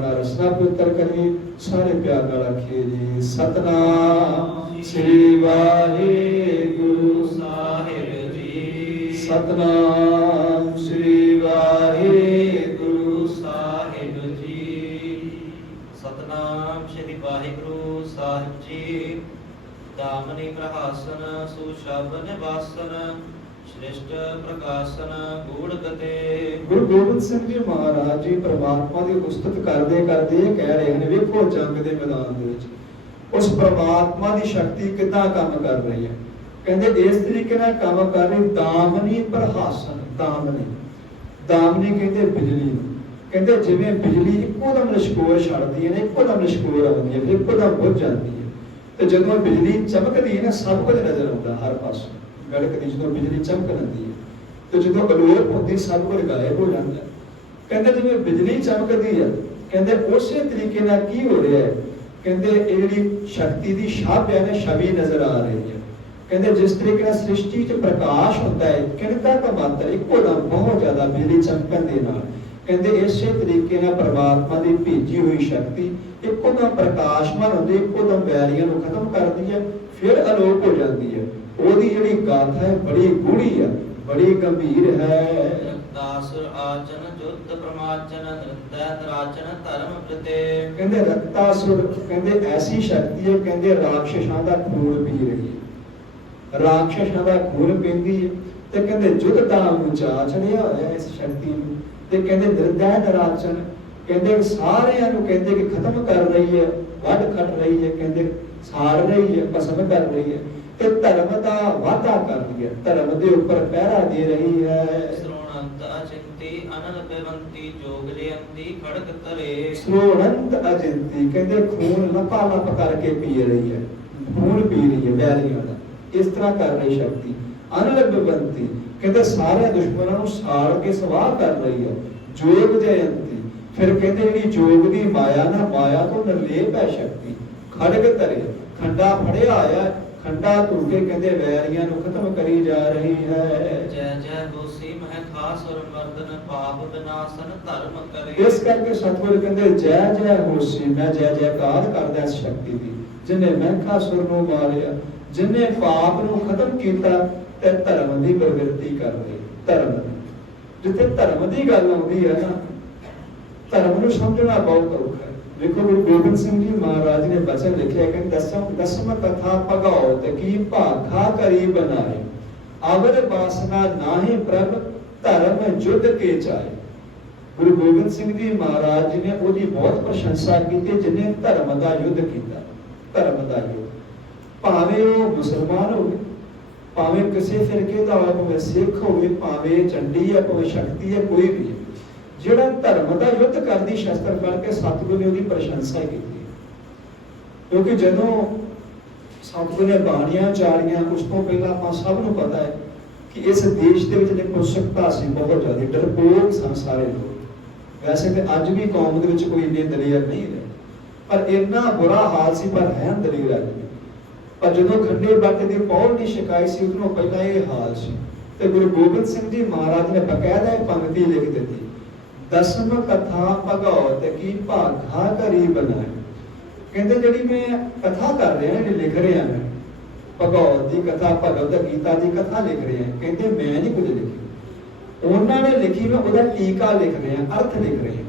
ਪਿਆਰ ਰਸਨਾ ਪੁੱਤਰ ਕਰੀ ਸਾਰੇ ਪਿਆਰ ਨਾਲ ਆਖੀਏ ਜੀ, ਸਤਨਾਮ ਸ੍ਰੀ ਵਾਹਿਗੁਰੂ ਸਾਹਿਬ ਜੀ। ਸਤਨਾਮ ਸ੍ਰੀ ਵਾਹਿਗੁਰੂ ਸਾਹਿਬ ਜੀ। ਸਤਨਾਮ ਸ੍ਰੀ ਵਾਹਿਗੁਰੂ ਸਾਹਿਬ ਜੀ। ਦਾਮਨੀ ਪ੍ਰਹਾਸਨ ਸੁਸ਼ਬ ਨਿਵਾਸਨ ਸ਼੍ਰਿਸ਼ਟ ਪ੍ਰਕਾਸ਼ਨ ਗੂੜ ਗਤੇ। ਗੁਰੂ ਗੋਬਿੰਦ ਸਿੰਘ ਜੀ ਮਹਾਰਾਜ ਜੀ ਪ੍ਰਮਾਤਮਾ ਦੀ ਉਸਤਤ ਕਰਦੇ ਕਰਦੇ ਇਹ ਕਹਿ ਰਹੇ ਨੇ ਵੇਖੋ ਜੰਗ ਦੇ ਮੈਦਾਨ ਦੇ ਵਿੱਚ। ਉਸ ਪ੍ਰਮਾਤਮਾ ਦੀ ਸ਼ਕਤੀ ਕਿੱਦਾਂ ਕੰਮ ਕਰ ਰਹੀ ਹੈ? ਕਹਿੰਦੇ ਇਸ ਤਰੀਕੇ ਨਾਲ ਕੰਮ ਕਰ ਰਹੀ ਦਾਮਨੀ ਪ੍ਰਹਾਸਨ, ਦਾਮਨੀ। ਦਾਮਨੀ ਕਹਿੰਦੇ ਬਿਜਲੀ ਨੂੰ। ਕਹਿੰਦੇ ਜਿਵੇਂ ਬਿਜਲੀ ਇੱਕੋ ਦਮ ਛੱਡਦੀ ਹੈ ਨਾ, ਇੱਕੋ ਆਉਂਦੀ ਹੈ ਫਿਰ ਇੱਕੋ ਦਮ ਜਾਂਦੀ ਹੈ। ਤੇ ਜਦੋਂ ਬਿਜਲੀ ਚਮਕਦੀ ਹੈ ਨਾ, ਸਭ ਕੁਝ ਨਜ਼ਰ ਆਉਂਦਾ ਹਰ ਪਾਸੇ। ਗੜਕਦੀ ਜਦੋਂ ਬਿਜਲੀ ਚਮਕ ਲੈਂਦੀ ਹੈ। ਤੇ ਜਦੋਂ ਅਲੋਪ ਹੁੰਦੀ ਸਭ ਕੁਝ ਗਾਇਬ ਹੋ ਜਾਂਦਾ ਕਹਿੰਦੇ ਜਿਵੇਂ ਬਿਜਲੀ ਚਮਕਦੀ ਹੈ, ਕਹਿੰਦੇ ਉਸੇ ਤਰੀਕੇ ਨਾਲ ਕੀ ਹੋ ਰਿਹਾ ਹੈ? ਕਹਿੰਦੇ ਇਹ ਜਿਹੜੀ ਸ਼ਕਤੀ ਦੀ ਛਾਪ ਹੈ ਨਾ, ਛਵੀ ਨਜ਼ਰ ਆ ਰਹੀ ਹੈ। ਕਹਿੰਦੇ ਜਿਸ ਤਰੀਕੇ ਨਾਲ ਸ੍ਰਿਸ਼ਟੀ 'ਚ ਪ੍ਰਕਾਸ਼ ਹੁੰਦਾ ਹੈ ਕਿੰਨਾ ਕੁ ਮਾਤਰ ਇੱਕੋ ਦਮ ਬਹੁਤ ਜ਼ਿਆਦਾ ਬਿਜਲੀ ਚਮਕਣ ਦੇ ਨਾਲ। ਕਹਿੰਦੇ ਇਸੇ ਤਰੀਕੇ ਨਾਲ ਪ੍ਰਮਾਤਮਾ ਦੀ ਭੇਜੀ ਹੋਈ ਸ਼ਕਤੀ ਇੱਕੋ ਦਮ ਪ੍ਰਕਾਸ਼ਮਾਨ ਹੁੰਦੀ, ਇੱਕੋ ਦਮ ਵੈਰੀਆਂ ਨੂੰ ਖਤਮ ਕਰਦੀ ਹੈ, ਫਿਰ ਅਲੋਪ ਹੋ ਜਾਂਦੀ ਹੈ। ਉਹਦੀ ਜਿਹੜੀ ਗਾਥਾ ਹੈ ਬੜੀ ਗੂੜੀ ਹੈ ਬੜੀ ਗੰਭੀਰ ਹੈ। ਦਾਸੁਰ ਆਚਨ ਜੁੱਧ ਪ੍ਰਮਾਚਨ ਨ੍ਰਿਤੈ ਨਰਾਚਨ ਧਰਮ ਪ੍ਰਤੇ। ਕਹਿੰਦੇ ਰਕਤਾਸੁਰ ਕਹਿੰਦੇ ਐਸੀ ਸ਼ਕਤੀ ਹੈ ਕਹਿੰਦੇ ਰਾਖਸ਼ਾਂ ਦਾ ਖੂਨ ਪੀ ਰਹੀ ਹੈ। ਰਾਖਸ਼ਾਂ ਦਾ ਖੂਨ ਪੀਂਦੀ ਹੈ ਤੇ ਕਹਿੰਦੇ ਜੁਗ ਦਾ ਉੱਚਾ ਚੜਿਆ ਹੋਇਆ ਇਸ ਸ਼ਕਤੀ ਨੂੰ। ਤੇ ਕਹਿੰਦੇ ਨਿਰਦੈ ਨਰਾਚਨ ਕਹਿੰਦੇ ਸਾਰਿਆਂ ਨੂੰ ਕਹਿੰਦੇ ਕਿ ਖਤਮ ਕਰ ਰਹੀ ਹੈ ਵੱਢ ਖੱਟ ਰਹੀ ਹੈ ਕਹਿੰਦੇ ਸਾੜ ਰਹੀ ਹੈ ਭਸਮ ਕਰ ਰਹੀ ਹੈ। ਤੇ ਧਰਮ ਦਾ ਵਾਧਾ ਕਰ ਰਹੀ ਹੈ। ਧਰਮ ਦੇ ਉੱਪਰ ਪਹਿਰਾ ਦੇ ਰਹੀ ਹੈ। ਸ਼੍ਰੋਣੰਤ ਅਚਿੰਤੀ ਖੜਕ ਤਰੇ ਸਰੋਣੰਤ ਕਹਿੰਦੇ ਖੂਨ ਲਪਾ ਲਪ ਕਰਕੇ ਪੀ ਰਹੀ ਹੈ। ਖੂਨ ਪੀ ਰਹੀ ਹੈ ਵੈਰੀਆਂ ਦਾ। ਇਸ ਤਰ੍ਹਾਂ ਕਰ ਰਹੀ ਸ਼ਕਤੀ। ਅਨਲਬ ਬੰਤੀ ਕਹਿੰਦੇ ਸਾਰੇ ਦੁਸ਼ਮਣਾਂ ਨੂੰ ਸਾੜ ਕੇ ਸਵਾਹ ਕਰ ਰਹੀ ਹੈ। ਜੋਗ ਜਯੰਤੀ ਫਿਰ ਕਹਿੰਦੇ ਜਿਹੜੀ ਜੋਗ ਦੀ ਮਾਇਆ ਨਾ ਮਾਇਆ ਤੋਂ ਨਿਰਲੇਪ ਹੈ ਸ਼ਕਤੀ। ਖੜਗ ਧਰੇ। ਖੰਡਾ ਫੜਿਆ ਆਇਆ ਹੈ, ਖੰਡਾ ਧੂ ਕੇ ਕਹਿੰਦੇ ਵੈਰੀਆਂ ਨੂੰ ਖਤਮ ਕਰੀ ਜਾ ਰਹੀ ਹੈ। ਜੈ ਜੈ ਹੋਸੀ ਮਹਿ ਖਾਸੁਰ ਮਰਦਨ ਪਾਪ ਵਿਨਾਸ਼ਨ ਧਰਮ ਕਰੇ। ਇਸ ਕਰਕੇ ਸਤਿਗੁਰ ਕਹਿੰਦੇ ਜੈ ਜੈ ਹੋਸੀ ਮੈਂ ਜੈ ਜੈਕਾਰ ਕਰਦਾ ਇਸ ਸ਼ਕਤੀ ਦੀ। ਜਿਨੇ ਮਹਿਕਾਸੁਰ ਨੂੰ ਮਾਰਿਆ ਜਿਨੇ ਪਾਪ ਨੂੰ ਖਤਮ ਕੀਤਾ ਤੇ ਧਰਮ ਦੀ ਪ੍ਰਵਿਰਤੀ ਕਰ ਰਹੀ ਧਰਮ। ਜਿੱਥੇ ਧਰਮ ਦੀ ਗੱਲ ਆਉਂਦੀ ਹੈ ਨਾ ਧਰਮ ਨੂੰ ਸਮਝਣਾ ਬਹੁਤ ਔਖਾ ਹੈ। ਵੇਖੋ ਗੁਰੂ ਗੋਬਿੰਦ ਸਿੰਘ ਜੀ ਮਹਾਰਾਜ ਨੇ ਬਚਨ ਲਿਖਿਆ ਕਿ ਦਸਮ ਦਸਮ ਕਥਾ ਭਗਾਓ ਤੇ ਕੀ ਭਾਖਾ ਕਰੀ ਬਣਾਏ ਅਵਰ ਬਾਸਨਾ ਨਾਹੀ ਪ੍ਰਭ, ਧਰਮ ਜੁਦ ਕੇ ਚਾਏ। ਗੁਰੂ ਗੋਬਿੰਦ ਸਿੰਘ ਜੀ ਮਹਾਰਾਜ ਜੀ ਨੇ ਉਹਦੀ ਬਹੁਤ ਪ੍ਰਸ਼ੰਸਾ ਕੀਤੀ, ਜਿਨੇ ਧਰਮ ਦਾ ਯੁੱਧ ਕੀਤਾ। ਧਰਮ ਦਾ ਯੁੱਧ। ਭਾਵੇਂ ਉਹ ਮੁਸਲਮਾਨ ਹੋਵੇ, ਭਾਵੇਂ ਕਿਸੇ ਫਿਰਕੇ ਦਾ ਹੋਵੇ, ਭਾਵੇਂ ਸਿੱਖ ਹੋਵੇ, ਭਾਵੇਂ ਚੰਡੀ ਹੈ ਭਾਵੇਂ ਸ਼ਕਤੀ ਹੈ ਕੋਈ ਵੀ ਜਿਹੜਾ ਧਰਮ ਦਾ ਯੁੱਧ ਕਰਦੀ ਸ਼ਸਤਰ ਫੜ ਕੇ ਸਤਿਗੁਰੂ ਨੇ ਉਹਦੀ ਪ੍ਰਸ਼ੰਸਾ ਕੀਤੀ। ਕਿਉਂਕਿ ਜਦੋਂ ਸਤਿਗੁਰੂ ਨੇ ਬਾਣੀਆਂ ਚਾਰੀਆਂ ਉਸ ਤੋਂ ਪਹਿਲਾਂ ਆਪਾਂ ਸਭ ਨੂੰ ਪਤਾ ਹੈ ਕਿ ਇਸ ਦੇਸ਼ ਦੇ ਵਿੱਚ ਦੇਖੋ ਸੀ ਬਹੁਤ ਜ਼ਿਆਦਾ, ਡਰਪੋਕ ਸਨ ਸਾਰੇ ਲੋਕ। ਵੈਸੇ ਤੇ ਅੱਜ ਵੀ ਕੌਮ ਦੇ ਵਿੱਚ ਕੋਈ ਇੰਨੇ ਦਲੇਰ ਨਹੀਂ ਰਹੇ ਪਰ ਇੰਨਾ ਬੁਰਾ ਹਾਲ ਸੀ, ਪਰ ਹੈ ਦਲੇਰ ਅੱਜ ਪਰ ਜਦੋਂ ਖੰਡੇ ਬਾਟੇ ਦੀ ਪੌੜ ਦੀ ਸ਼ਿਕਾਇਤ ਸੀ ਉਦੋਂ ਪਹਿਲਾਂ ਇਹ ਹਾਲ ਸੀ। ਤੇ ਗੁਰੂ ਗੋਬਿੰਦ ਸਿੰਘ ਜੀ ਮਹਾਰਾਜ ਨੇ ਬਕਾਇਦਾ ਇਹ ਪੰਕਤੀ ਲਿਖ ਦਿੱਤੀ। ਦਸਮ ਕਥਾ ਭਗਉਤ ਕੀ ਭਾਗਾ ਕਰੀ ਬਣਾਏ ਕਹਿੰਦੇ ਜਿਹੜੀ ਮੈਂ ਕਥਾ ਕਰ ਰਿਹਾ, ਜਿਹੜੀ ਲਿਖ ਰਿਹਾ ਮੈਂ ਭਗਉਤ ਦੀ ਕਥਾ ਭਗਵਦ ਗੀਤਾ ਦੀ ਕਥਾ ਲਿਖ ਰਿਹਾ। ਕਹਿੰਦੇ ਮੈਂ ਨਹੀਂ ਕੁਝ ਲਿਖੀ। ਉਹਨਾਂ ਨੇ ਲਿਖੀ ਮੈਂ ਉਹਦਾ ਟੀਕਾ ਲਿਖ ਰਿਹਾ, ਅਰਥ ਲਿਖ ਰਿਹਾ।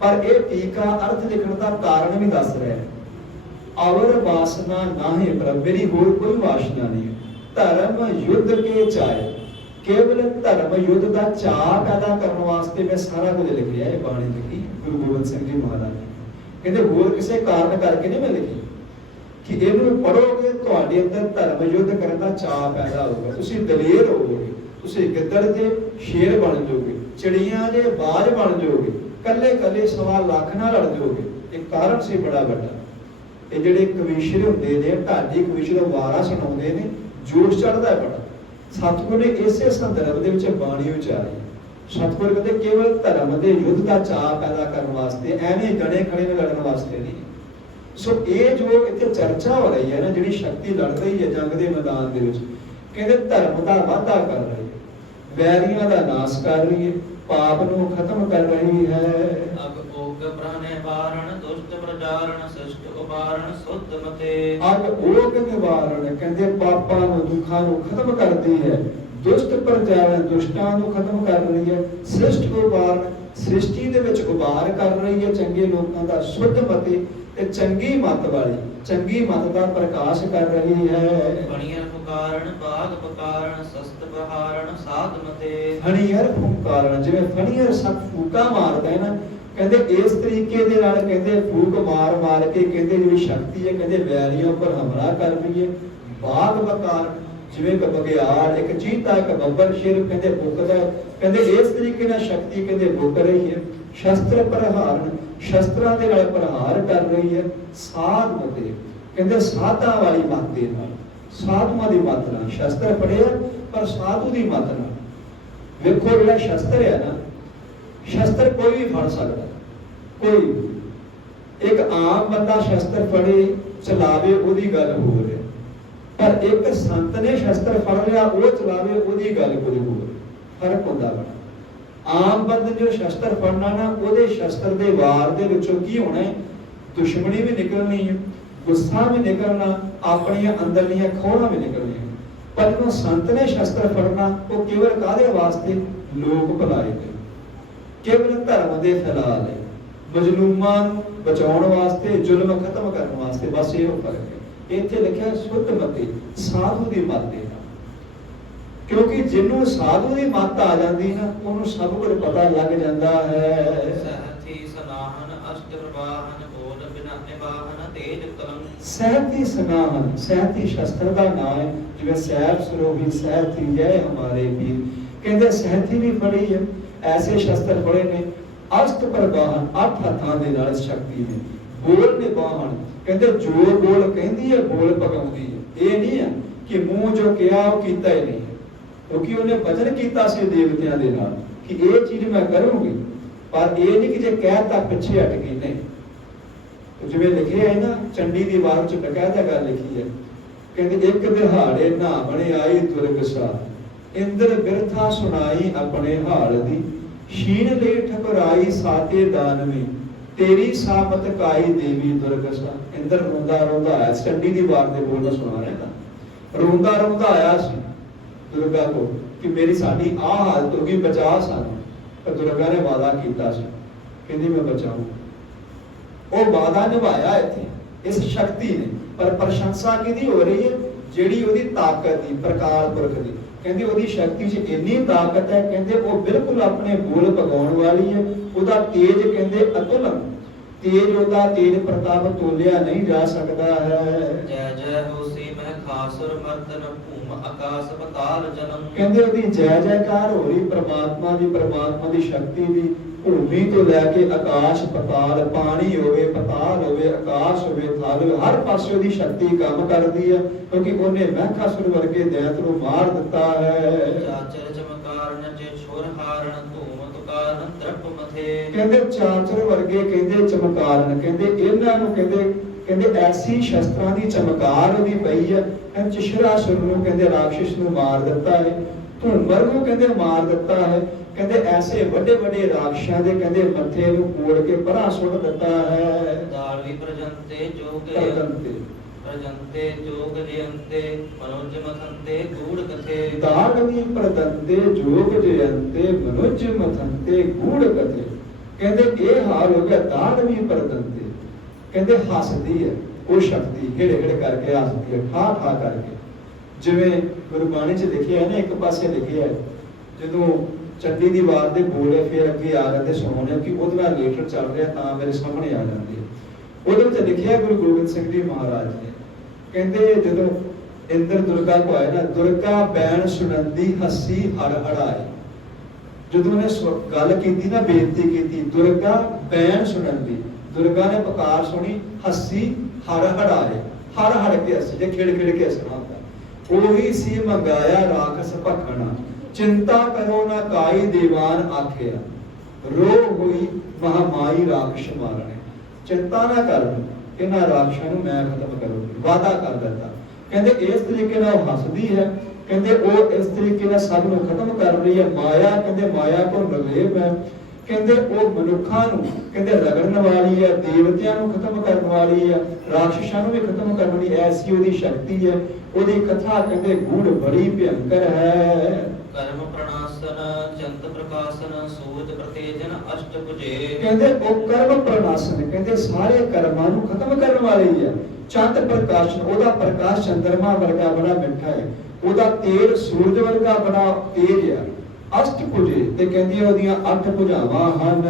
ਪਰ ਇਹ ਟੀਕਾ, ਅਰਥ ਲਿਖਣ ਦਾ ਕਾਰਨ ਵੀ ਦੱਸ ਰਿਹਾ। ਹੈ ਅਵਰ ਵਾਸਨਾ ਨਾਹੀ ਪਰ ਮੇਰੀ ਹੋਰ ਕੋਈ ਵਾਸਨਾ ਨਹੀਂ। ਧਰਮ ਯੁੱਧ ਕੇ ਚਾਏ ਕੇਵਲ ਧਰਮ ਯੁੱਧ ਦਾ ਚਾਹ ਪੈਦਾ ਕਰਨ ਵਾਸਤੇ ਮੈਂ ਸਾਰਾ ਕੁਝ ਲਿਖਿਆ ਇਹ ਬਾਣੀ ਲਿਖੀ, ਗੁਰੂ ਗੋਬਿੰਦ ਸਿੰਘ ਜੀ ਮਹਾਰਾਜ ਕਹਿੰਦੇ ਹੋਰ ਕਿਸੇ ਕਾਰਨ ਕਰਕੇ ਨਹੀਂ ਮੈਂ ਲਿਖੀ? ਕਿ ਇਹਨੂੰ ਪੜੋਗੇ ਤੁਹਾਡੇ ਅੰਦਰ ਧਰਮ ਯੁੱਧ ਕਰਨ ਦਾ ਚਾਹ ਪੈਦਾ ਹੋਊਗਾ। ਤੁਸੀਂ ਦਲੇਰ ਹੋਵੋਗੇ, ਤੁਸੀਂ ਗਿੱਦੜ ਦੇ ਸ਼ੇਰ ਬਣ ਜਾਓਗੇ, ਚਿੜੀਆਂ ਦੇ ਬਾਜ ਬਣ ਜਾਓਗੇ ਕੱਲੇ ਕੱਲੇ ਸਵਾ ਲੱਖ ਨਾਲ ਲੜ ਜਾਓਗੇ। ਇਹ ਕਾਰਨ ਸੀ ਬੜਾ ਵੱਡਾ। ਇਹ ਜਿਹੜੇ ਕਵੀਸ਼ਰ ਹੁੰਦੇ ਨੇ, ਢਾਡੀ ਕਵੀਸ਼ਰ ਦਾ ਵਾਰਾ ਸੁਣਾਉਂਦੇ ਨੇ, ਜੋਸ਼ ਚੜਦਾ ਹੈ ਬੜਾ। ਸਤਿਗੁਰ ਨੇ ਇਸੇ ਸੰਦਰਭ ਦੇ ਵਿੱਚ ਬਾਣੀ ਉਚਾਰੀ। ਸਤਿਗੁਰ ਕਹਿੰਦੇ, ਕੇਵਲ ਧਰਮ ਦੇ ਯੁੱਧ ਦਾ ਚਾਹ ਪੈਦਾ ਕਰਨ ਵਾਸਤੇ, ਐਵੇਂ ਗਣੇ ਖੜੇ ਨਾਲ ਲੜਨ ਵਾਸਤੇ ਨਹੀਂ। ਸੋ ਇਹ ਜੋ ਇੱਥੇ ਚਰਚਾ ਹੋ ਰਹੀ ਹੈ ਨਾ, ਜਿਹੜੀ ਸ਼ਕਤੀ ਲੜ ਰਹੀ ਹੈ ਜੰਗ ਦੇ ਮੈਦਾਨ ਦੇ ਵਿੱਚ, ਕਹਿੰਦੇ ਧਰਮ ਦਾ ਵਾਧਾ ਕਰ ਰਹੀ ਵੈਰੀਆਂ ਦਾ ਨਾਸ਼ ਕਰ ਰਹੀ ਹੈ ਪਾਪ ਨੂੰ ਖਤਮ ਕਰ ਰਹੀ ਹੈ। ਅਬ ਓਗ ਪ੍ਰਹਨੇ ਵਾਰਣ ਦੁਸ਼ਟ ਪ੍ਰਚਾਰਣ ਸਿਸ਼ਟ ਉਬਾਰਣ ਸੁਧ ਮਤੇ। ਅੱਗ ਉਹ ਕਿ ਨਿਵਾਰਣ ਕਹਿੰਦੇ ਪਾਪਾਂ ਨੂੰ ਦੁੱਖਾਂ ਨੂੰ ਖਤਮ ਕਰਦੀ ਹੈ। ਦੁਸ਼ਟ ਪ੍ਰਜਾਵਾਂ ਦੁਸ਼ਟਾਂ ਨੂੰ ਖਤਮ ਕਰ ਰਹੀ ਹੈ। ਸ੍ਰਿਸ਼ਟ ਉਬਾਰ ਸ੍ਰਿਸ਼ਟੀ ਦੇ ਵਿੱਚ ਉਬਾਰ ਕਰ ਰਹੀ ਹੈ। ਚੰਗੇ ਲੋਕਾਂ ਦਾ ਸ਼ੁੱਧ ਮਤੀ ਤੇ ਚੰਗੀ ਮਤ ਵਾਲੀ ਚੰਗੀ ਮਤ ਦਾ ਪ੍ਰਕਾਸ਼ ਕਰ ਰਹੀ ਹੈ। ਬਣੀਆਂ ਪੁਕਾਰਣ ਬਾਗ ਪਕਾਰਣ ਸਸਤ ਬਹਾਰਣ ਸਾਧ ਮਤੇ। ਫਣੀਅਰ ਫੁੰਕਾਰਨ ਜਿਵੇਂ ਫਣੀਅਰ ਸਭ ਫੂਕਾ ਮਾਰਦਾ ਹੈ ਨਾ ਕਹਿੰਦੇ ਇਸ ਤਰੀਕੇ ਦੇ ਨਾਲ ਕਹਿੰਦੇ ਫੂਕ ਮਾਰ ਮਾਰ ਕੇ ਕਹਿੰਦੇ ਜਿਹੜੀ ਸ਼ਕਤੀ ਹੈ ਕਹਿੰਦੇ ਵੈਰੀਆਂ ਉੱਪਰ ਹਮਲਾ ਕਰ ਰਹੀ ਹੈ। ਬਾਗ ਬਕਾਰ ਜਿਵੇਂ ਕਿ ਬਗਿਆੜ ਇੱਕ ਚੀਤਾ ਇੱਕ ਬੱਬਰ ਸ਼ੇਰ ਕਹਿੰਦੇ ਬੁੱਕਦਾ। ਕਹਿੰਦੇ ਇਸ ਤਰੀਕੇ ਨਾਲ ਸ਼ਕਤੀ ਕਹਿੰਦੇ ਬੁੱਕ ਰਹੀ ਹੈ। ਸ਼ਸਤਰ ਪ੍ਰਹਾਰਨ ਸ਼ਸਤਰਾਂ ਦੇ ਨਾਲ ਪ੍ਰਹਾਰ ਕਰ ਰਹੀ ਹੈ। ਸਾਧ ਮਤੇ, ਕਹਿੰਦੇ ਸਾਧਾਂ ਵਾਲੀ ਮੱਤ ਦੇ ਨਾਲ, ਸਾਧੂਆਂ ਦੀ ਮੱਤ ਨਾਲ ਸ਼ਸਤਰ ਪੜਿਆ ਪਰ ਸਾਧੂ ਦੀ ਮੱਤ ਨਾਲ। ਵੇਖੋ ਜਿਹੜਾ ਸ਼ਸਤਰ ਹੈ ਨਾ, ਸ਼ਸਤਰ ਕੋਈ ਵੀ ਫੜ ਸਕਦਾ, ਕੋਈ ਇੱਕ ਆਮ ਬੰਦਾ ਸ਼ਸਤਰ ਫੜੇ, ਚਲਾਵੇ, ਉਹਦੀ ਗੱਲ ਹੋਰ ਹੈ। ਪਰ ਇੱਕ ਸੰਤ ਨੇ ਸ਼ਸਤਰ ਫੜ ਲਿਆ, ਉਹ ਚਲਾਵੇ, ਉਹਦੀ ਗੱਲ ਕੋਈ ਹੋਰ ਫ਼ਰਕ ਹੁੰਦਾ ਵਾ। ਆਮ ਬੰਦੇ ਜੋ ਸ਼ਸਤਰ ਫੜਨਾ ਨਾ, ਉਹਦੇ ਸ਼ਸਤਰ ਦੇ ਵਾਰ ਦੇ ਵਿੱਚੋਂ ਕੀ ਹੋਣਾ ਦੁਸ਼ਮਣੀ ਵੀ ਨਿਕਲਣੀ ਹੈ, ਗੁੱਸਾ ਵੀ ਨਿਕਲਣਾ, ਆਪਣੀਆਂ ਅੰਦਰਲੀਆਂ ਖੋਹਾਂ ਵੀ ਨਿਕਲਣੀਆਂ। ਪਰ ਜਦੋਂ ਸੰਤ ਨੇ ਸ਼ਸਤਰ ਫੜਨਾ, ਉਹ ਕੇਵਲ ਕਾਹਦੇ ਵਾਸਤੇ? ਲੋਕ ਭਲਾਈ ਲਈ ਕੇਵਲ ਧਰਮ ਦੇ ਫੈਲਾ ਲਈ ਮਜਲੂਮਾਂ ਨੂੰ ਬਚਾਉਣ ਵਾਸਤੇ, ਜ਼ੁਲਮ ਖਤਮ ਕਰਨ ਵਾਸਤੇ ਬਸ ਇਹੋ ਫ਼ਰਕ ਹੈ। ਇੱਥੇ ਲਿਖਿਆ ਸੁੱਧ ਮਤੀ, ਸਾਧੂ ਦੀ ਮਤ ਕਿਉਂਕਿ ਜਿਹਨੂੰ ਸਾਧੂ ਦੀ ਮਤ ਆ ਜਾਂਦੀ ਨਾ ਉਹਨੂੰ ਸਭ ਕੁਝ ਪਤਾ ਲੱਗ ਜਾਂਦਾ ਹੈ। ਸਹਥੀ ਸਨਾਹਨ ਅਸ਼ਟ ਪ੍ਰਵਾਹਨ ਬੋਲ ਬਿਨਾ ਨਿਵਾਹਨ ਤੇਜ ਕਲਮ ਸਹਿਤੀ ਸਨਾਹਨ ਸਹਿਤੀ ਸ਼ਸਤਰ ਦਾ ਨਾਮ ਹੈ। ਜਿਵੇਂ ਸਹਿਬ ਸਰੋਹੀ ਸਹਿਤੀ ਜੈ ਹਮਾਰੇ ਵੀਰ ਕਹਿੰਦੇ ਸਹਿਤੀ ਵੀ ਫੜੀ ਹੈ ਐਸੇ ਸ਼ਸਤਰ ਫੜੇ ਨੇ। ਅਸ਼ਟ ਪ੍ਰਵਾਹਨ ਅੱਠ ਹੱਥਾਂ ਦੇ ਨਾਲ ਸ਼ਕਤੀ ਨੇ। ਬੋਲ ਨਿਵਾਹਨ ਕਹਿੰਦੇ ਜੋ ਬੋਲ ਕਹਿੰਦੀ ਹੈ ਬੋਲ ਪਕਾਉਂਦੀ ਹੈ। ਇਹ ਨਹੀਂ ਹੈ ਕਿ ਮੂੰਹ ਜੋ ਕਿਹਾ ਉਹ ਕੀਤਾ ਹੀ ਨਹੀਂ। ਕਿਉਂਕਿ ਉਹਨੇ ਵਚਨ ਕੀਤਾ ਸੀ ਦੇਵਤਿਆਂ ਦੇ ਨਾਲ ਕਿ ਇਹ ਚੀਜ਼ ਮੈਂ ਕਰੂੰਗੀ, ਪਰ ਇਹ ਨਹੀਂ ਕਿ ਜੇ ਕਹਿਤਾ ਪਿੱਛੇ ਹਟ ਗਈ ਨਹੀਂ ਜਿਵੇਂ ਲਿਖਿਆ ਹੈ ਨਾ, ਚੰਡੀ ਦੀ ਵਾਰ ਚ ਬਕਾਇਦਾ ਗੱਲ ਲਿਖੀ ਹੈ, ਕਹਿੰਦੇ ਇੱਕ ਦਿਹਾੜੇ ਨਾ ਬਣੇ ਆਈ ਦੁਰਗਸਾ ਇੰਦਰ ਬਿਰਥਾ ਸੁਣਾਈ ਆਪਣੇ ਹਾਲ ਦੀ ਸ਼ੀਨ ਲੈ ਠਕਰਾਈ ਸਾਤੇ ਦਾਨਵੀ ਤੇਰੀ ਸਾਮਤ ਕਾਈ ਦੇਵੀ ਦੁਰਗਸਾ ਇੰਦਰ ਰੋਂਦਾ ਰੋਂਦਾ ਆਇਆ, ਚੰਡੀ ਦੀ ਵਾਰ ਦੇ ਬੋਲ ਸੁਣਾ ਰਿਹਾ। ਰੋਂਦਾ ਰੋਂਦਾ ਆਇਆ ਸੀ ਦੁਰਗਾ ਕੋ ਕਿ ਮੇਰੀ ਸਾਡੀ ਆਹ ਹਾਲਤ ਹੋ ਗਈ ਬਚਾ ਸਾਨੂੰ। ਪਰ ਦੁਰਗਾ ਨੇ ਵਾਦਾ ਕੀਤਾ ਸੀ, ਕਹਿੰਦੀ ਮੈਂ ਬਚਾਊਂ ਉਹ ਵਾਦਾ ਨਿਭਾਇਆ ਇੱਥੇ, ਇਸ ਸ਼ਕਤੀ ਨੇ, ਪਰ ਪ੍ਰਸ਼ੰਸਾ ਕਿਹਦੀ ਹੋ ਰਹੀ ਹੈ? ਜਿਹੜੀ ਉਹਦੀ ਤਾਕਤ ਦੀ ਪ੍ਰਕਾਰ ਪੁਰਖ ਦੀ। ਕਹਿੰਦੇ ਉਹਦੀ ਸ਼ਕਤੀ 'ਚ ਇੰਨੀ ਤਾਕਤ ਹੈ, ਕਹਿੰਦੇ ਉਹ ਬਿਲਕੁਲ ਆਪਣੇ ਬੋਲ ਪਗਾਉਣ ਵਾਲੀ ਹੈ। ਉਹਦਾ ਤੇਜ ਕਹਿੰਦੇ ਅਤੁਲ ਤੇਜ ਉਹਦਾ ਤੇਜ ਪ੍ਰਤਾਪ ਤੋਲਿਆ ਨਹੀਂ ਜਾ ਸਕਦਾ ਹੈ। ਜੈ ਜੈ ਹੋਸੀ ਮਹਿ ਖਾਸੁਰ ਮਰਦਨ ਆਕਾਸ ਪਤਾਲ ਜਨਮ ਕਹਿੰਦੇ ਉਹਦੀ ਜੈ ਜੈਕਾਰ ਹੋ ਰਹੀ ਪ੍ਰਮਾਤਮਾ ਦੀ ਪ੍ਰਮਾਤਮਾ ਦੀ ਸ਼ਕਤੀ ਦੀ। ਭੂਮੀ ਤੋਂ ਲੈ ਕੇ ਆਕਾਸ਼ ਪਤਾਲ ਪਾਣੀ ਹੋਵੇ ਪਤਾਲ ਹੋਵੇ ਆਕਾਸ਼ ਹੋਵੇ ਥਲ ਹੋਵੇ ਹਰ ਪਾਸੇ ਉਹਦੀ ਸ਼ਕਤੀ ਕੰਮ ਕਰਦੀ ਹੈ ਕਿਉਂਕਿ ਉਹਨੇ ਮਹਿਕਾਸੁਰ ਵਰਗੇ ਦੈਤ ਨੂੰ ਮਾਰ ਦਿੱਤਾ ਹੈ। ਚਾਚਰ ਛੋਰ ਹਾਰਨ ਮਥੇ। ਕਹਿੰਦੇ ਚਾਚਰ ਵਰਗੇ ਕਹਿੰਦੇ ਚਮਕਾਰਨ ਕਹਿੰਦੇ ਇਹਨਾਂ ਨੂੰ ਕਹਿੰਦੇ ਕਹਿੰਦੇ ਐਸੀ ਸ਼ਸਤਰਾਂ ਦੀ ਚਮਕਾਰ ਉਹਦੀ ਪਈ ਹੈ ਇਹ ਚਿਸ਼ਰਾਸੁਰ ਨੂੰ ਕਹਿੰਦੇ ਰਾਖਸ਼ ਨੂੰ ਮਾਰ ਦਿੱਤਾ ਹੈ। ਧੂਮਰ ਨੂੰ ਕਹਿੰਦੇ ਮਾਰ ਦਿੱਤਾ ਹੈ। ਕਹਿੰਦੇ ਐਸੇ ਵੱਡੇ ਵੱਡੇ ਰਾਖਸ਼ਾਂ ਦੇ ਕਹਿੰਦੇ ਮੱਥੇ ਨੂੰ ਕੋੜ ਕੇ ਪਰਾਂ ਸੁੱਟ ਦਿੱਤਾ ਹੈ। ਦਾਲਵੀ ਪ੍ਰਜੰਤੇ ਜੋਗ। ਪ੍ਰਜੰਤੇ। ਜਯੰਤੇ ਮਨੋਜ ਮਥੰਤੇ ਗੂੜ ਕਥੇ। ਦਾਨਵੀ ਪ੍ਰਦੰਤੇ ਜੋਗ ਜਯੰਤੇ ਮਨੁਜ ਮਥੰਤੇ ਗੂੜ ਕਥੇ। ਕਹਿੰਦੇ ਇਹ ਹਾਲ ਹੋ ਗਿਆ ਦਾਨਵੀ ਪ੍ਰਦੰਤੇ ਕਹਿੰਦੇ ਹੱਸਦੀ ਹੈ, ਉਹ ਸ਼ਕਤੀ ਹਿੜੇ ਹਿੜੇ ਕਰਕੇ ਹੱਸਦੀ ਹੈ ਠਾ ਠਾ ਕਰਕੇ। ਜਿਵੇਂ ਗੁਰਬਾਣੀ 'ਚ ਲਿਖਿਆ ਨਾ, ਇੱਕ ਪਾਸੇ ਲਿਖਿਆ ਜਦੋਂ ਚੰਡੀ ਦੀ ਵਾਰ ਦੇ ਬੋਲੇ ਫਿਰ ਅੱਗੇ ਆ ਜਾਂਦੇ ਸੁਣਾਉਣੇ ਕਿ ਉਹਦੇ ਲੇਟਰ ਚੱਲ ਰਿਹਾ, ਤਾਂ ਮੇਰੇ ਸਾਹਮਣੇ ਆ ਜਾਂਦੀ ਹੈ। ਉਹਦੇ ਵਿੱਚ ਲਿਖਿਆ ਗੁਰੂ ਗੋਬਿੰਦ ਸਿੰਘ ਜੀ ਮਹਾਰਾਜ ਨੇ। ਕਹਿੰਦੇ ਜਦੋਂ ਇੰਦਰ ਦੁਰਗਾ ਕੋ ਆਇਆ ਨਾ, ਦੁਰਗਾ ਬੈਣ ਸੁਣੰਦੀ ਹੱਸੀ ਹੜ ਹੜਾਏ ਜਦੋਂ ਉਹਨੇ ਗੱਲ ਕੀਤੀ ਨਾ, ਬੇਨਤੀ ਕੀਤੀ, ਦੁਰਗਾ ਬੈਣ ਸੁਣੰਦੀ ਦੁਰਗਾ ਨੇ ਪੁਕਾਰ ਸੁਣੀ, ਹੱਸੀ, ਹੜ ਹੜਾਏ। ਹੜ ਹੜ ਕੇ ਹੱਸੀ, ਜੇ ਖਿੜ ਖਿੜ ਕੇ ਹੱਸਣਾ ਹੁੰਦਾ। ਉਹੀ ਸੀ ਮੰਗਾਇਆ ਰਾਖਸ ਭਖਣਾ। ਚਿੰਤਾ ਕਰੋ ਨਾ ਕਾਈ ਦੀਵਾਨ ਆਖਿਆ। ਰੋ ਹੋਈ ਮਹਾਮਾਈ ਰਾਖਸ਼ ਮਾਰਨੇ। ਚਿੰਤਾ ਨਾ ਕਰ ਇਹਨਾਂ ਰਾਖਸ਼ਾਂ ਨੂੰ ਮੈਂ ਖਤਮ ਕਰੂੰਗੀ। ਵਾਦਾ ਕਰ ਦਿੱਤਾ। ਕਹਿੰਦੇ ਇਸ ਤਰੀਕੇ ਨਾਲ ਹੱਸਦੀ ਹੈ। ਕਹਿੰਦੇ ਉਹ ਇਸ ਤਰੀਕੇ ਨਾਲ ਸਭ ਨੂੰ ਖਤਮ ਕਰ ਰਹੀ ਹੈ। ਮਾਇਆ, ਕਹਿੰਦੇ ਮਾਇਆ ਕੋ ਨਵੇਬ ਹੈ। ਕਹਿੰਦੇ ਉਹ ਮਨੁੱਖਾਂ ਨੂੰ ਕਹਿੰਦੇ ਰਗੜਨ ਵਾਲੀ ਹੈ ਦੇਵਤਿਆਂ ਨੂੰ ਖਤਮ ਕਰਨ ਵਾਲੀ ਹੈ ਰਾਖਸ਼ਾਂ ਨੂੰ ਵੀ ਖਤਮ ਕਰਨ ਵਾਲੀ ਐਸੀ ਉਹਦੀ ਸ਼ਕਤੀ ਹੈ ਉਹਦੀ ਕਥਾ ਕਹਿੰਦੇ ਗੂੜ ਬੜੀ ਭਿਅੰਕਰ ਹੈ। ਕਰਮ ਪ੍ਰਣਾਸਨ ਚੰਤ ਪ੍ਰਕਾਸ਼ਨ ਸੂਰਜ ਪ੍ਰਤੇਜਨ ਅਸ਼ਟ ਭੁਜੇ। ਕਹਿੰਦੇ ਉਹ ਕਰਮ ਪ੍ਰਣਾਸਨ ਕਹਿੰਦੇ ਸਾਰੇ ਕਰਮਾਂ ਨੂੰ ਖਤਮ ਕਰਨ ਵਾਲੀ ਹੈ ਚੰਦ ਪ੍ਰਕਾਸ਼ਨ ਉਹਦਾ ਪ੍ਰਕਾਸ਼ ਚੰਦਰਮਾ ਵਰਗਾ ਬੜਾ ਮਿੱਠਾ ਹੈ। ਉਹਦਾ ਤੇਲ ਸੂਰਜ ਵਰਗਾ ਬੜਾ ਤੇਜ ਹੈ ਅਸ਼ਟ ਭੁਜੇ ਤੇ ਕਹਿੰਦੀ ਉਹਦੀਆਂ ਅੱਠ ਭੁਜਾਵਾਂ ਹਨ।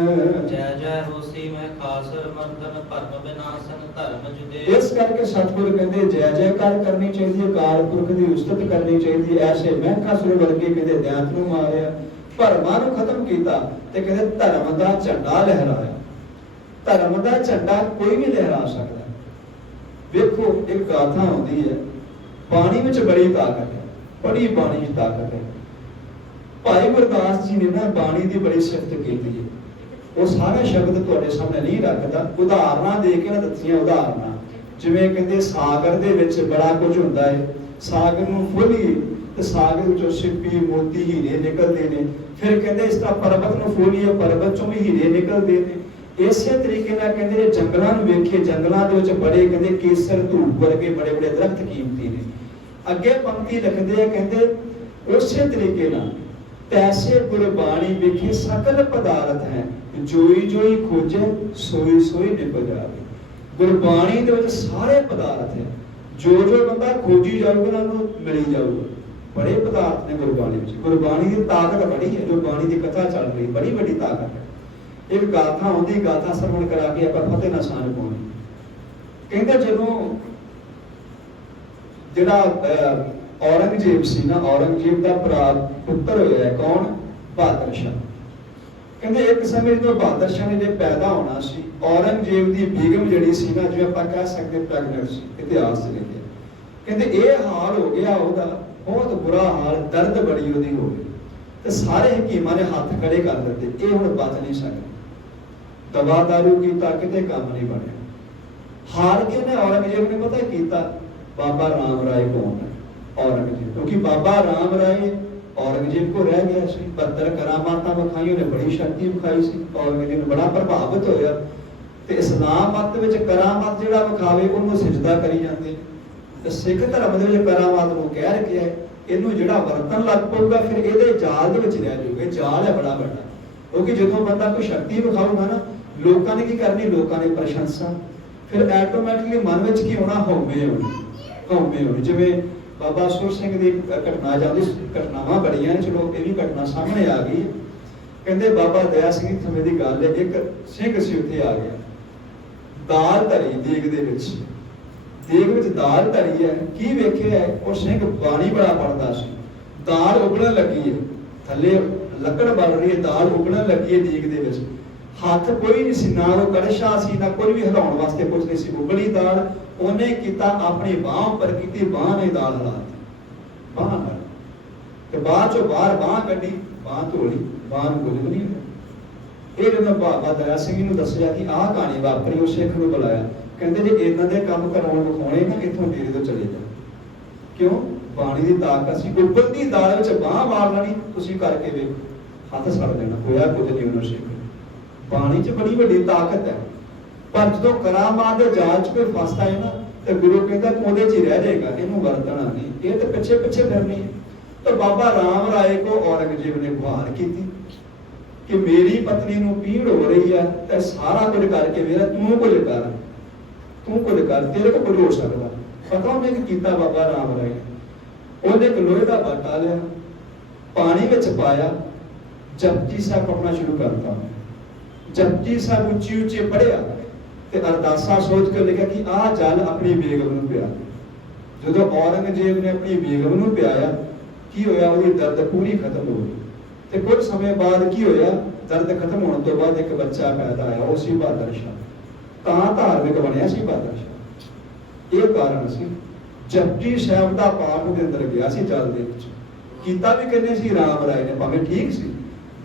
ਜੈ ਜੈ ਹੋਸੀ ਮੈਂ ਖਾਸ ਮਰਦਨ ਭਰਮ ਵਿਨਾਸ਼ਨ ਧਰਮ ਜੁਦੇ ਇਸ ਕਰਕੇ ਸਤਿਗੁਰ ਕਹਿੰਦੇ ਜੈ ਜੈਕਾਰ ਕਰਨੀ ਚਾਹੀਦੀ ਹੈ ਕਾਲ ਪੁਰਖ ਦੀ ਉਸਤਤ ਕਰਨੀ ਚਾਹੀਦੀ ਹੈ। ਐਸੇ ਮਹਿਕਾ ਵਰਗੇ ਕਹਿੰਦੇ ਦਿਆਤ ਨੂੰ ਮਾਰਿਆ ਭਰਮਾਂ ਨੂੰ ਖਤਮ ਕੀਤਾ ਤੇ ਕਹਿੰਦੇ ਧਰਮ ਦਾ ਝੰਡਾ ਲਹਿਰਾਇਆ। ਧਰਮ ਦਾ ਝੰਡਾ ਕੋਈ ਵੀ ਲਹਿਰਾ ਸਕਦਾ। ਵੇਖੋ ਇੱਕ ਗਾਥਾ ਆਉਂਦੀ ਹੈ ਬਾਣੀ ਵਿੱਚ ਬੜੀ ਤਾਕਤ ਹੈ ਬੜੀ ਬਾਣੀ ਵਿੱਚ ਤਾਕਤ ਹੈ। ਭਾਈ ਗੁਰਦਾਸ ਜੀ ਨੇ ਨਾ ਬਾਣੀ ਦੀ ਬੜੀ ਸਿਫਤ ਕੀਤੀ ਹੈ। ਉਹ ਸਾਰਾ ਸ਼ਬਦ ਤੁਹਾਡੇ ਸਾਹਮਣੇ ਨਹੀਂ ਰੱਖਦਾ। ਉਦਾਹਰਨਾਂ ਦੇ ਕੇ ਨਾ ਦਿੱਤੀਆਂ ਉਦਾਹਰਨਾਂ। ਜਿਵੇਂ ਕਹਿੰਦੇ, ਸਾਗਰ ਦੇ ਵਿੱਚ ਬੜਾ ਕੁਝ ਹੁੰਦਾ ਹੈ। ਸਾਗਰ ਨੂੰ ਫੋਲੀ ਤੇ ਸਾਗਰ ਵਿੱਚੋਂ ਸਿੱਪੀ, ਮੋਤੀ, ਹੀਰੇ ਨਿਕਲਦੇ ਨੇ। ਫਿਰ ਕਹਿੰਦੇ, ਇਸ ਤਰ੍ਹਾਂ ਪਰਬਤ ਨੂੰ ਫੋਲੀਏ ਪਰਬਤ ਚੋਂ ਵੀ ਹੀਰੇ ਨਿਕਲਦੇ ਨੇ। ਇਸੇ ਤਰੀਕੇ ਨਾਲ ਕਹਿੰਦੇ ਜੇ ਜੰਗਲਾਂ ਨੂੰ ਵੇਖੇ, ਜੰਗਲਾਂ ਦੇ ਵਿੱਚ ਬੜੇ ਕਹਿੰਦੇ, ਕੇਸਰ, ਧੂਪ ਵਰਗੇ ਬੜੇ ਬੜੇ ਦਰਖਤ ਕੀਮਤੀ ਨੇ। ਅੱਗੇ ਪੰਕਤੀ ਲਿਖਦੇ ਆ, ਕਹਿੰਦੇ, ਉਸੇ ਤਰੀਕੇ ਨਾਲ ਤੈਸੇ ਗੁਰਬਾਣੀ ਵਿਖੇ ਸਕਲ ਪਦਾਰਥ ਹੈ। ਜੋਈ ਜੋਈ ਖੋਜੇ, ਸੋਈ ਸੋਈ ਨਿਭ ਗੁਰਬਾਣੀ ਦੇ ਵਿੱਚ ਸਾਰੇ ਪਦਾਰਥ ਹੈ। ਜੋ ਜੋ ਬੰਦਾ ਖੋਜੀ ਜਾਊਗਾ, ਉਹਨੂੰ ਮਿਲੀ ਜਾਊਗਾ। ਬੜੇ ਪਦਾਰਥ ਨੇ ਗੁਰਬਾਣੀ ਵਿੱਚ। ਗੁਰਬਾਣੀ ਦੀ ਤਾਕਤ ਬੜੀ ਹੈ। ਜੋ ਬਾਣੀ ਦੀ ਕਥਾ ਚੱਲ ਰਹੀ, ਬੜੀ ਵੱਡੀ ਤਾਕਤ ਹੈ। ਇੱਕ ਗਾਥਾ ਆਉਂਦੀ, ਗਾਥਾ ਸਰਵਣ ਕਰਾ ਕੇ ਆਪਾਂ ਫਤਿਹ ਨਾਲ ਸਾਂਝ ਪਾਉਣੀ ਕਹਿੰਦਾ ਜਦੋਂ ਜਿਹੜਾ ਔਰੰਗਜ਼ੇਬ ਸੀ ਨਾ, ਔਰੰਗਜ਼ੇਬ ਦਾ ਭਰਾ ਪੁੱਤਰ ਹੋਇਆ ਕੌਣ? ਬਹਾਦਰ ਸ਼ਾਹ। ਕਹਿੰਦੇ ਇੱਕ ਸਮੇਂ ਜਦੋਂ ਬਹਾਦਰ ਸ਼ਾਹ ਨੇ ਜੇ ਪੈਦਾ ਹੋਣਾ ਸੀ, ਔਰੰਗਜ਼ੇਬ ਦੀ ਬੀਗਮ ਜਿਹੜੀ ਸੀ ਨਾ ਜਿਵੇਂ ਆਪਾਂ ਕਹਿ ਸਕਦੇ ਪ੍ਰੈਗਨੈਂਟ ਸੀ, ਇਤਿਹਾਸ ਚ ਲਿਖਿਆ ਕਹਿੰਦੇ ਇਹ ਹਾਲ ਹੋ ਗਿਆ, ਉਹਦਾ ਬਹੁਤ ਬੁਰਾ ਹਾਲ, ਦਰਦ ਬੜੀ ਉਹਦੀ ਹੋ ਗਈ। ਤੇ ਸਾਰੇ ਹਕੀਮਾਂ ਨੇ ਹੱਥ ਖੜੇ ਕਰ ਦਿੱਤੇ, ਇਹ ਹੁਣ ਬਚ ਨਹੀਂ ਸਕਦਾ। ਦਵਾ ਦਾਰੂ ਕੀਤਾ, ਕਿਤੇ ਕੰਮ ਨਹੀਂ ਬਣਿਆ। ਹਾਰ ਕੇ ਨੇ ਔਰੰਗਜ਼ੇਬ ਨੇ ਪਤਾ ਕੀਤਾ? ਬਾਬਾ ਰਾਮ ਰਾਏ ਕੌਣ ਹੈ? ਔਰੰਗਜ਼ੇਬ। ਕਿਉਂਕਿ ਬਾਬਾ ਰਾਮ ਰਾਏ ਔਰੰਗਜ਼ੇਬ ਕੋ ਰਹਿ ਗਿਆ ਸੀ 72 ਕਰਾਮਾਤਾਂ ਵਿਖਾਈ ਉਹਨੇ ਬੜੀ ਸ਼ਕਤੀ ਵਿਖਾਈ ਸੀ। ਔਰੰਗਜ਼ੇਬ ਬੜਾ ਪ੍ਰਭਾਵਿਤ ਹੋਇਆ। ਤੇ ਇਸਲਾਮ ਮਤ ਵਿੱਚ ਕਰਾਮਾਤ ਜਿਹੜਾ ਵਿਖਾਵੇ, ਉਹਨੂੰ ਸਿਜਦਾ ਕਰੀ ਜਾਂਦੇ ਤੇ ਸਿੱਖ ਧਰਮ ਦੇ ਵਿੱਚ ਕਰਾਮਾਤ ਨੂੰ ਕਹਿ ਰੱਖਿਆ ਇਹਨੂੰ ਜਿਹੜਾ ਵਰਤਨ ਲੱਗ ਪਊਗਾ, ਫਿਰ ਇਹਦੇ ਜਾਲ ਦੇ ਵਿੱਚ ਰਹਿ ਜਾਊਗਾ। ਜਾਲ ਹੈ ਬੜਾ ਵੱਡਾ। ਕਿਉਂਕਿ ਜਦੋਂ ਬੰਦਾ ਕੋਈ ਸ਼ਕਤੀ ਵਿਖਾਊਗਾ ਨਾ, ਲੋਕਾਂ ਨੇ ਕੀ ਕਰਨੀ? ਲੋਕਾਂ ਨੇ ਪ੍ਰਸ਼ੰਸਾ। ਫਿਰ ਆਟੋਮੈਟਿਕਲੀ ਮਨ ਵਿੱਚ ਕੀ ਹੋਣਾ? ਹਉਮੈ ਹੋਣੀ। ਹਉਮੈ ਹੋਣੀ। ਜਿਵੇਂ ਬਾਬਾ ਸੁਰ ਸਿੰਘ ਦੀ ਘਟਨਾ ਜਾਂਦੀ ਘਟਨਾਵਾਂ ਬੜੀਆਂ ਨੇ, ਚਲੋ ਇਹ ਵੀ ਘਟਨਾ ਸਾਹਮਣੇ ਆ ਗਈ। ਕਹਿੰਦੇ ਬਾਬਾ ਦਇਆ ਸਿੰਘ ਜੀ ਦੀ ਗੱਲ ਹੈ, ਇੱਕ ਸਿੰਘ ਸੀ ਉੱਥੇ ਆ ਗਿਆ। ਦਾਲ ਧਰੀ ਦੇਗ ਦੇ ਵਿੱਚ। ਦੇਗ ਵਿੱਚ ਦਾਲ ਧਰੀ ਹੈ, ਕੀ ਵੇਖਿਆ ਉਹ ਸਿੰਘ ਬਾਣੀ ਬੜਾ ਪੜਦਾ ਸੀ। ਦਾਲ ਉਗਲਣ ਲੱਗੀ ਹੈ। ਥੱਲੇ ਲੱਕੜ ਬਲ ਰਹੀ ਹੈ, ਦਾਲ ਉਗਲਣ ਲੱਗੀ ਹੈ ਦੇਗ ਦੇ ਵਿੱਚ। ਹੱਥ ਕੋਈ ਨਹੀਂ ਸੀ, ਨਾ ਉਹ ਕੜਸ਼ਾ ਸੀ, ਨਾ ਕੋਈ ਵੀ ਹਿਲਾਉਣ ਵਾਸਤੇ ਕੁਝ ਨਹੀਂ ਸੀ। ਉਗਲੀ ਦਾਲ ਉਹਨੇ ਕੀਤਾ ਆਪਣੀ ਬਾਹ ਉੱਪਰ ਕੀਤੀ, ਬਾਹ ਨੇ ਦਾਲ ਹਿਲਾਤੀ ਬਾਹ ਨਾਲ ਤੇ ਬਾਅਦ ਚੋਂ ਬਾਹਰ ਬਾਹ ਕੱਢੀ, ਬਾਹ ਧੋਲੀ, ਬਾਹ ਨੂੰ ਕੁਝ ਨਹੀਂ ਹੋਇਆ ਇਹ ਜਦੋਂ ਬਾਬਾ ਦਇਆ ਸਿੰਘ ਨੂੰ ਦੱਸਿਆ ਕਿ ਆਹ ਕਹਾਣੀ ਵਾਪਰੀ, ਉਹ ਸਿੱਖ ਨੂੰ ਬੁਲਾਇਆ। ਕਹਿੰਦੇ ਜੇ ਇਹਨਾਂ ਦੇ ਕੰਮ ਕਰਾਉਣ ਵਿਖਾਉਣੇ ਨਾ ਇੱਥੋਂ ਡੇਰੇ ਤੋਂ ਚਲੇ ਜਾ ਕਿਉਂ? ਬਾਣੀ ਦੀ ਤਾਕਤ ਸੀ ਉੱਬਲਦੀ ਦਾਲ ਵਿੱਚ ਬਾਹ ਮਾਰ ਲੈਣੀ, ਤੁਸੀਂ ਕਰਕੇ ਵੇਖੋ। ਹੱਥ ਸੜ ਦੇਣਾ ਹੋਇਆ ਕੁਝ ਨਹੀਂ ਉਹਨੂੰ ਸਿੱਖ ਬਾਣੀ 'ਚ ਬੜੀ ਵੱਡੀ ਤਾਕਤ ਹੈ। ਪਰ ਜਦੋਂ ਕਰਾਮਾਤ ਦੇ ਜਾਲ 'ਚ ਕੋਈ ਫਸਦਾ ਹੈ ਨਾ, ਤੇ ਗੁਰੂ ਕਹਿੰਦਾ ਤੂੰ ਉਹਦੇ 'ਚ ਹੀ ਰਹਿ ਜਾਏਗਾ, ਇਹਨੂੰ ਵਰਤਣਾ ਨਹੀਂ। ਇਹ ਤੇ ਪਿੱਛੇ ਪਿੱਛੇ ਫਿਰਨੀ ਹੈ। ਤਾਂ ਬਾਬਾ ਰਾਮ ਰਾਏ ਕੋ ਔਰੰਗਜ਼ੇਬ ਨੇ ਗੁਹਾਰ ਕੀਤੀ ਕਿ ਮੇਰੀ ਪਤਨੀ ਨੂੰ ਪੀੜ ਹੋ ਰਹੀ ਹੈ ਤੇ ਸਾਰਾ ਕੁਝ ਕਰਕੇ ਮੇਰਾ ਤੂੰ ਕੁਝ ਕਰ। ਤੂੰ ਕੁਝ ਕਰ, ਤੇਰੇ ਕੋਲ ਕੁਝ ਹੋ ਸਕਦਾ। ਪਤਾ ਉਹਨੇ ਕੀਤਾ ਬਾਬਾ ਰਾਮ ਰਾਏ? ਨੇ? ਉਹਨੇ ਇੱਕ ਲੋਹੇ ਦਾ ਬਾਟਾ ਲਿਆ, ਪਾਣੀ ਵਿੱਚ ਪਾਇਆ, ਜਪਜੀ ਸਾਹਿਬ ਆਪਣਾ ਸ਼ੁਰੂ ਕਰਤਾ। ਜਪਜੀ ਸਾਹਿਬ ਉੱਚੀ ਉੱਚੀ ਪੜਿਆ ਤੇ ਅਰਦਾਸਾਂ ਸੋਚ ਕੇ ਲਿਖਿਆ ਕਿ ਆਹ ਜਲ ਆਪਣੀ ਬੇਗਮ ਨੂੰ ਪਿਆ। ਜਦੋਂ ਔਰੰਗਜ਼ੇਬ ਨੇ ਆਪਣੀ ਬੇਗਮ ਨੂੰ ਪਿਆਇਆ, ਕੀ ਹੋਇਆ? ਉਹਦੀ ਦਰਦ ਪੂਰੀ ਖਤਮ ਹੋ ਗਈ। ਤੇ ਕੁਝ ਸਮੇਂ ਬਾਅਦ ਕੀ ਹੋਇਆ? ਦਰਦ ਖਤਮ ਹੋਣ ਤੋਂ ਬਾਅਦ ਇੱਕ ਬੱਚਾ ਪੈਦਾ ਹੋਇਆ ਉਹ ਸੀ ਬਹਾਦਰ ਸ਼ਾਹ। ਤਾਂ ਧਾਰਮਿਕ ਬਣਿਆ ਸੀ ਬਹਾਦਰ ਸ਼ਾਹ। ਇਹ ਕਾਰਨ ਸੀ, ਜਪਜੀ ਸਾਹਿਬ ਦਾ ਪਾਠ ਦੇ ਅੰਦਰ ਗਿਆ ਸੀ ਜਲ ਦੇ ਵਿੱਚ। ਕੀਤਾ ਵੀ ਕਹਿੰਦੇ ਸੀ? ਰਾਮ ਰਾਏ ਨੇ। ਭਾਵੇਂ ਠੀਕ ਸੀ।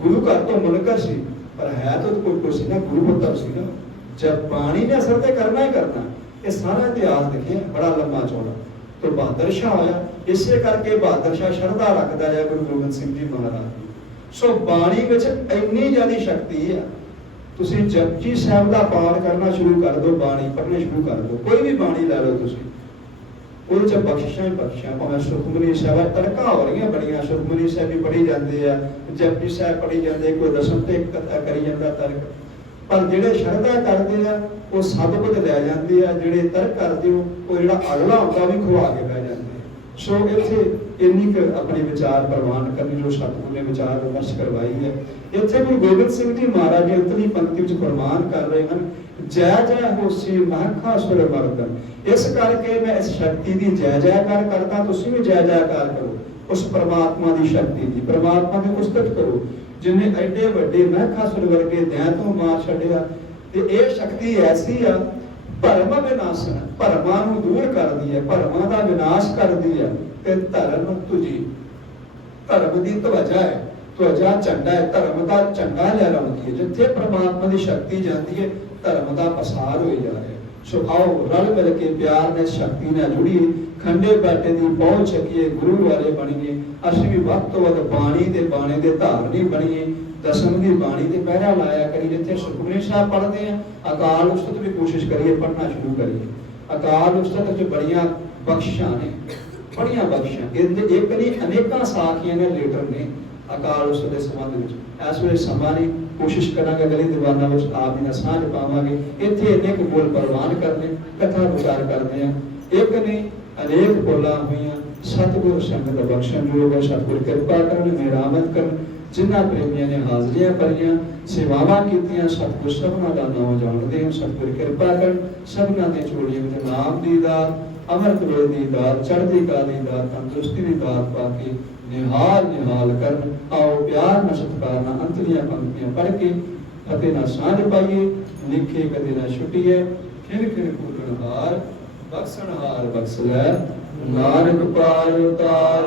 ਗੁਰੂ ਘਰ ਤੋਂ ਮਨਕਰ ਸੀ, ਪਰ ਹੈ ਤਾਂ ਕੋਈ ਕੋਈ ਨਾ, ਗੁਰੂ ਪੁੱਤਰ ਸੀ ਨਾ। ਜਦ ਨੇ ਅਸਰ ਤੇ ਕਰਨਾ ਹੀ ਕਰਨਾ ਇਹ ਸਾਰਾ ਇਤਿਹਾਸ ਦੇਖਿਆ ਬੜਾ ਲੰਮਾ ਚੌੜਾ। ਤੇ ਬਹਾਦਰ ਸ਼ਾਹ ਹੋਇਆ ਇਸੇ ਕਰਕੇ ਬਹਾਦਰ ਸ਼ਾਹ ਸ਼ਰਧਾ ਰੱਖਦਾ ਹੈ ਗੁਰੂ ਗੋਬਿੰਦ ਸਿੰਘ ਜੀ ਮਹਾਰਾਜ ਦੀ। ਸੋ ਬਾਣੀ ਵਿੱਚ ਇੰਨੀ ਜ਼ਿਆਦਾ ਸ਼ਕਤੀ ਆ। ਤੁਸੀਂ ਜਪਜੀ ਸਾਹਿਬ ਦਾ ਪਾਠ ਕਰਨਾ ਸ਼ੁਰੂ ਕਰ ਦਿਓ ਬਾਣੀ ਪੜ੍ਹਨੀ ਸ਼ੁਰੂ ਕਰ ਦਿਓ। ਕੋਈ ਵੀ ਬਾਣੀ ਲੈ ਲਓ ਤੁਸੀਂ। ਉਹਦੇ ਚ ਬਖਸ਼ਿਸ਼ਾਂ ਹੀ ਬਖਸ਼ਿਸ਼ਾਂ ਭਾਵੇਂ ਸੁਖਮਨੀ ਸਾਹਿਬ ਆ, ਤੜਕਾ ਹੋ ਰਹੀਆਂ ਬੜੀਆਂ ਸੁਖਮਨੀ ਸਾਹਿਬ ਵੀ ਪੜ੍ਹੀ ਜਾਂਦੇ ਆ ਜਪਜੀ ਸਾਹਿਬ ਪੜ੍ਹੀ ਜਾਂਦੇ ਕੋਈ ਦਸਮ ਤੇ ਕਥਾ ਕਰੀ ਜਾਂਦਾ ਤਰਕ ਪਰ ਜਿਹੜੇ ਸ਼ਰਧਾ ਕਰਦੇ ਆ, ਉਹ ਸਭ ਕੁਝ ਲੈ ਜਾਂਦੇ ਆ, ਜਿਹੜੇ ਤਰਕ ਕਰਦੇ ਹੋ ਉਹ ਜਿਹੜਾ ਅਗਲਾ ਹੁੰਦਾ ਵੀ ਖਵਾ ਕੇ ਬਹਿ ਜਾਂਦੇ ਸੋ ਇੱਥੇ ਇੰਨੀ ਕੁ ਆਪਣੇ ਵਿਚਾਰ ਪ੍ਰਵਾਨ ਕਰਨੀ, ਜੋ ਸਤਿਗੁਰੂ ਨੇ ਵਿਚਾਰ ਵਿਮਰਸ਼ ਕਰਵਾਈ ਹੈ। ਇੱਥੇ ਗੁਰੂ ਗੋਬਿੰਦ ਸਿੰਘ ਜੀ ਮਹਾਰਾਜ ਜੀ ਅੰਤਲੀ ਪੰਕਤੀ ਵਿੱਚ ਫਰਮਾਨ ਕਰ ਰਹੇ ਹਨ, ਜੈ ਜੈ ਹੋਸੀ ਮਹਾਖਾ ਸੁਰ ਮਰਦਨ ਇਸ ਕਰਕੇ ਮੈਂ ਇਸ ਸ਼ਕਤੀ ਦੀ ਜੈ ਜੈਕਾਰ ਕਰਦਾ, ਤੁਸੀਂ ਵੀ ਜੈ ਜੈਕਾਰ ਕਰੋ। ਉਸ ਪ੍ਰਮਾਤਮਾ ਦੀ ਸ਼ਕਤੀ ਦੀ, ਪ੍ਰਮਾਤਮਾ ਦੀ ਉਸਤਤ ਕਰੋ। ਜਿਨੇ ਐਡੇ ਵੱਡੇ ਮਹਾਖਾ ਸੁਰ ਵਰਗੇ ਦਇਆ ਤੋਂ ਮਾਰ ਛੱਡਿਆ, ਤੇ ਇਹ ਸ਼ਕਤੀ ਐਸੀ ਆ, ਭਰਮ ਵਿਨਾਸ਼ਨ ਭਰਮਾਂ ਨੂੰ ਦੂਰ ਕਰਦੀ ਹੈ, ਭਰਮਾਂ ਦਾ ਵਿਨਾਸ਼ ਕਰਦੀ ਹੈ, ਤੇ ਧਰਮ ਤੁਜੀ। ਧਰਮ ਦੀ ਧਵਜਾ ਹੈ, ਧਵਜਾ ਝੰਡਾ ਹੈ, ਧਰਮ ਦਾ ਝੰਡਾ ਲਹਿਰਾਉਂਦੀ ਹੈ। ਜਿੱਥੇ ਪ੍ਰਮਾਤਮਾ ਦੀ ਸ਼ਕਤੀ ਜਾਂਦੀ ਹੈ, ਧਰਮ ਦਾ ਪਸਾਰ ਹੋਈ ਜਾ ਰਿਹਾ ਸੋ ਆਓ ਰਲ ਮਿਲ ਕੇ ਪਿਆਰ ਨਾਲ ਸ਼ਕਤੀ ਨਾਲ ਜੁੜੀਏ ਖੰਡੇ ਬਾਟੇ ਦੀ ਪਹੁੰਚ ਸਕੀਏ ਗੁਰੂ ਵਾਲੇ ਬਣੀਏ ਅਸੀਂ ਵੀ ਵੱਧ ਤੋਂ ਵੱਧ ਬਾਣੀ ਦੇ ਬਾਣੇ ਦੇ ਧਾਰਨੀ ਬਣੀਏ, ਦਸਮ ਦੀ ਬਾਣੀ ਤੇ ਪਹਿਰਾ ਲਾਇਆ ਕਰੀ ਜਿੱਥੇ ਸੁਖਮਨੀ ਸਾਹਿਬ ਪੜ੍ਹਦੇ ਆ, ਅਕਾਲ ਉਸਤਤ ਵੀ ਕੋਸ਼ਿਸ਼ ਕਰੀਏ, ਪੜ੍ਹਨਾ ਸ਼ੁਰੂ ਕਰੀਏ। ਅਕਾਲ ਉਸਤਤ ਵਿੱਚ ਬੜੀਆਂ ਬਖਸ਼ਾਂ ਨੇ, ਬੜੀਆਂ ਬਖਸ਼ਾਂ। ਇਹਦੇ ਇੱਕ ਨਹੀਂ, ਅਨੇਕਾਂ ਸਾਖੀਆਂ ਨੇ ਲੇਟਰ ਨੇ ਅਕਾਲ ਉਸਤਤ ਦੇ ਸੰਬੰਧ ਵਿੱਚ। ਇਸ ਵੇਲੇ ਸਮਾਂ ਨਹੀਂ, ਕੋਸ਼ਿਸ਼ ਕਰਾਂਗੇ, ਅਗਲੀ ਦੀਵਾਨਾਂ ਵਿੱਚ ਆਪ ਜੀ ਸਾਂਝ ਪਾਵਾਂਗੇ। ਇੱਥੇ ਇੰਨੇ ਕੁ ਬੋਲ ਪ੍ਰਵਾਨ ਕਰਨੇ, ਕਥਾ ਵਿਚਾਰ ਕਰਦੇ ਆ। ਇੱਕ ਨਹੀਂ, ਅਨੇਕ ਬੋਲਾਂ ਹੋਈਆਂ ਸਤਿਗੁਰ ਸੰਗਤ ਬਖਸ਼ਣ ਜੋਗ ਹੈ ਸਤਿਗੁਰ ਕਿਰਪਾ ਕਰਨ ਮਿਹਰਾਮਤ ਕਰਨ, ਜਿਨ੍ਹਾਂ ਪ੍ਰੇਮੀਆਂ ਨੇ ਹਾਜ਼ਰੀਆਂ ਭਰੀਆਂ, ਸੇਵਾਵਾਂ ਕੀਤੀਆਂ, ਸਤਿਗੁਰ ਸਭਨਾਂ ਦਾ ਨਾਮ ਜਾਣਦੇ ਹਾਂ, ਸਤਿਗੁਰ ਕਿਰਪਾ ਕਰਨ, ਸਭਨਾਂ ਦੇ ਝੋਲੀਆਂ ਵਿੱਚ ਨਾਮ ਦੀ ਦਾਤ, ਅਮਰਤ ਵੇਲ ਦੀ ਦਾਤ, ਚੜ੍ਹਦੀ ਕਲਾ ਦੀ ਦਾਤ, ਤੰਦਰੁਸਤੀ ਦੀ ਦਾਤ ਪਾ ਕੇ ਨਿਹਾਲ ਨਿਹਾਲ ਕਰਨ, ਆਓ ਪਿਆਰ ਨਾਲ ਸਤਿਕਾਰ ਨਾਲ ਅੰਤਲੀਆਂ ਪੰਕਤੀਆਂ ਪੜ੍ਹ ਕੇ ਅਤੇ ਨਾਲ ਸਾਂਝ ਪਾਈਏ, ਲਿਖੇ ਕਦੇ ਨਾ ਛੁੱਟੀਏ, ਫਿਰ ਫਿਰ ਪੂਰਨ ਹਾਰ ਬਖਸ਼ਣ ਹਾਰ ਨਾਨਕ ਪਾਰ ਉਤਾਰ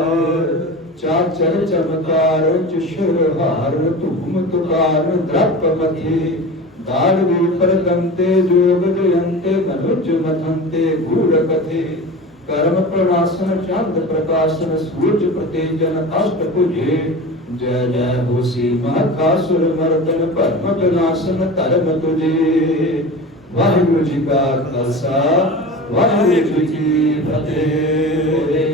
ਚਾਚਰ ਚਮਕਾਰ, ਚੁਸ਼ਰ ਹਾਰ, ਧੂਮ ਤੁਕਾਰ ਦਰਪ ਮਥੇ। ਦਾੜ ਵੀ ਪਰਦੰਤੇ ਜੋਗ ਜਯੰਤੇ, ਮਨੁਜ ਮਥੰਤੇ, ਗੂੜ ਕਥੇ। ਕਰਮ ਪ੍ਰਣਾਸਨ, ਚੰਦ ਪ੍ਰਕਾਸ਼ਨ, ਸੂਰਜ ਪ੍ਰਤੇਜਨ, ਅਸ਼ਟ ਭੁਜੇ। ਜੈ ਜੈ ਹੋਸੀ ਮਹਾਕਾਸੁਰ ਮਰਦਨ, ਭਰਮ ਵਿਨਾਸ਼ਨ, ਧਰਮ ਤੁਜੇ। ਵਾਹਿਗੁਰੂ ਜੀ ਕਾ ਖਾਲਸਾ। ਵਾਹਿਗੁਰੂ ਜੀ ਕੀ ਫਤਿਹ